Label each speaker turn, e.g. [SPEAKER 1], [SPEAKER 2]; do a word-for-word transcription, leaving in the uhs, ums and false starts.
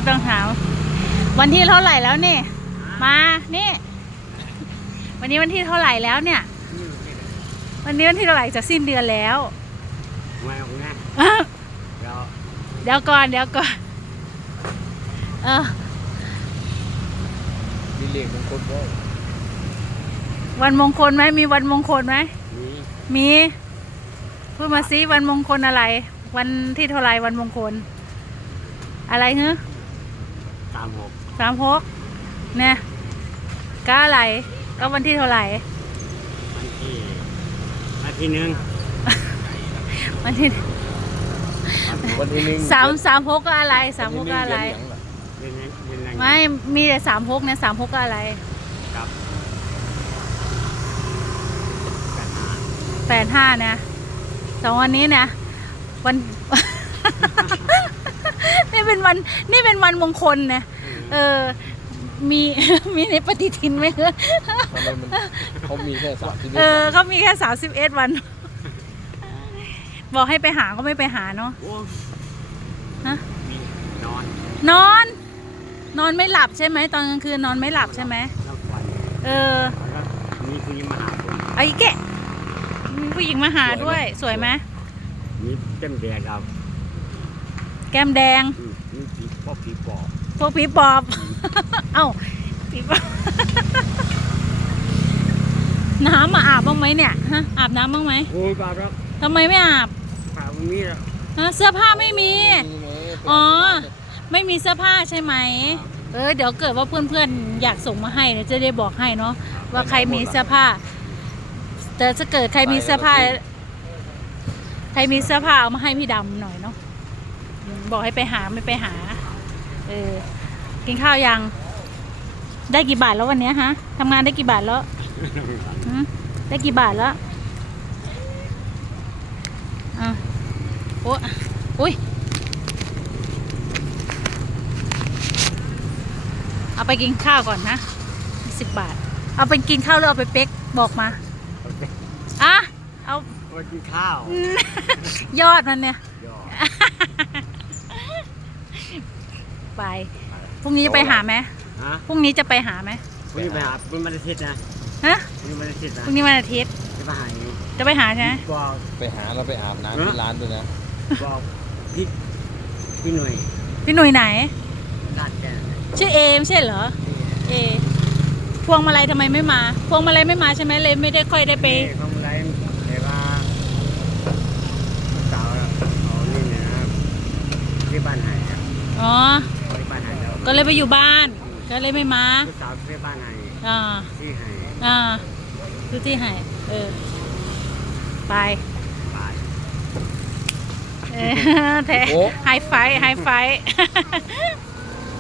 [SPEAKER 1] ต้องถามวันที่เท่าไหร่แล้วนี่มานี่วันนี้วันที่เท่าไหร่แล้วเนี่ยวันนี้วันที่เท่าไหร่จะสิ้นเดือนแล้ว
[SPEAKER 2] มาเอาไงเดี๋ยว
[SPEAKER 1] เดี๋ยวก่อนเดี๋ยวก่อนเออ
[SPEAKER 3] มีเลขมงคลบ่
[SPEAKER 1] วันมงคลไหมมีวันมงคลไหม
[SPEAKER 2] มี
[SPEAKER 1] มีพูดมาซิวันมงคลอะไรวันที่เท่าไหร่วันมงคลอะไรเฮ้อ
[SPEAKER 2] สามหก
[SPEAKER 1] สามหกเนี่ยก็อะไรก็วันที่เท่าไหร่
[SPEAKER 2] วันที่วันที่หนึ่ง
[SPEAKER 1] วันที่
[SPEAKER 3] วันที่หนึ่ง
[SPEAKER 1] สามสามหกก็อะไรสามหกก็อะไรไม่มีแต่สามหกเนี่ยสามหกก็อะไร
[SPEAKER 2] ครับ
[SPEAKER 1] แปดห้าเนี่ยสองวันนี้เนี่ยวันนี่เป็นวันนี่เป็นวันมงคลเนี่ยเออมีมีในปฏิทินไหมเออ
[SPEAKER 3] เขามีแค่สามสิบ
[SPEAKER 1] เออเขามีแค่สามสิบเอ็ดวันบอกให้ไปหาก็ไม่ไปหาเนาะฮะ
[SPEAKER 2] นอน
[SPEAKER 1] นอนนอนไม่หลับใช่ไหมตอนกลางคืนนอนไม่หลับใช่ไหมเออ
[SPEAKER 2] มีผู้หญิงมาหาผม
[SPEAKER 1] ไอ้แกมีผู้หญิงมาหาด้วยสวยไหม
[SPEAKER 2] มีแก้มแดงครับ
[SPEAKER 1] แก้มแดง
[SPEAKER 2] มีผีพวกผีปอบ
[SPEAKER 1] พวกผีปอบเอ้าผีปอบน้ำมาอาบบ้างไหมเนี่ยฮะอาบน้ำบ้างไหม
[SPEAKER 2] โอ้ยอาบแล้ว
[SPEAKER 1] ทำไมไม่อาบ
[SPEAKER 2] อาบไม่มีแล้ว
[SPEAKER 1] เสื้อผ้าไม่มีอ๋อไม่มีเสื้อผ้าใช่ไหมเออเดี๋ยวเกิดว่าเพื่อนๆอยากส่งมาให้เดี๋ยวจะได้บอกให้เนาะว่าใครมีเสื้อผ้าแต่ถ้าเกิดใครมีเสื้อผ้าใครมีเสื้อผ้าเอามาให้พี่ดำหน่อยเนาะบอกให้ไปหาไม่ไปหาเออกินข้าวยังได้กี่บาทแล้ววันนี้ฮะทำงานได้กี่บาทแล้วได้กี่บาทแล้วอ่ะโอ้อุ้ยเอาไปกินข้าวก่อนนะสิบบาทเอาไปกินข้าวหรือเอาไปเป๊กบอกมาอ่ะเอา
[SPEAKER 2] ไปกินข้าวย
[SPEAKER 1] อดมันเนี่ยไปพรุ่งนี้จะไปหาไหมพรุ่งนี้จะไปหาไหม
[SPEAKER 2] พรุ่งนี้ไปหาพรุ่งนี้วันอาทิตย์นะ
[SPEAKER 1] ฮะ
[SPEAKER 2] พรุ่งนี้วันอาทิตย์นะ
[SPEAKER 1] พรุ่งนี้วันอาทิตย์
[SPEAKER 2] จะไปหา
[SPEAKER 1] จะไปหาใช่ไหม
[SPEAKER 3] ไปหาเราไปอาบน้ำที่ร้านด้วยนะ
[SPEAKER 2] บอกพี่พี่หน่วย
[SPEAKER 1] พี่หน่วยไหน
[SPEAKER 2] ด้านแก
[SPEAKER 1] ชื่อเอมใช่เหรอเอพวงมาลัยทำไมไม่มาพวงมาลัยไม่มาใช่ไหมเลยไม่ได้ค่อยได้ไป
[SPEAKER 2] พวงมาลัยแต่ว่าสาวเขานี่นะครับที่บ้านไหน
[SPEAKER 1] อ๋อก็เลยไปอยู่บ้านก็เลยไม่มา
[SPEAKER 2] สาวที่บ้านไหน
[SPEAKER 1] อ่า
[SPEAKER 2] ที่ไหน
[SPEAKER 1] อ่าคือที่ไหนเออไป
[SPEAKER 2] ไป
[SPEAKER 1] เออแท้ไฮไฟไฮไฟ